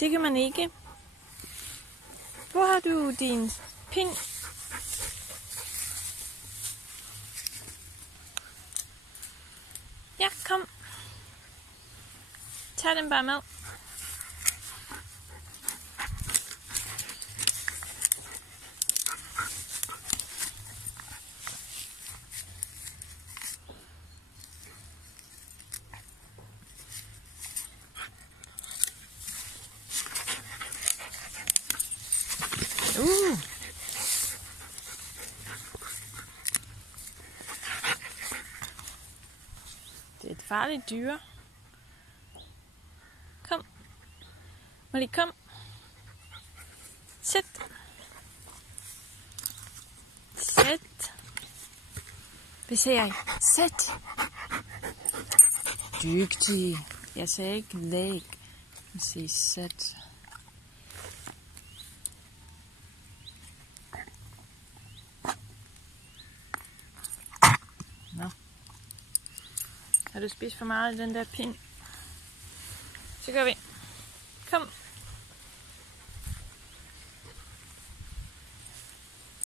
Det kan man ikke. Hvor har du din pind? Ja, kom. Tag den bare med. Det er et farligt dyr. Kom. Molly, kom. Sæt. Sæt. Hvad siger jeg? Sæt. Dygtig. Jeg sagde ikke læg. Jeg siger sæt. Nå. Har du spist for meget af den der pind? Så gør vi. Kom.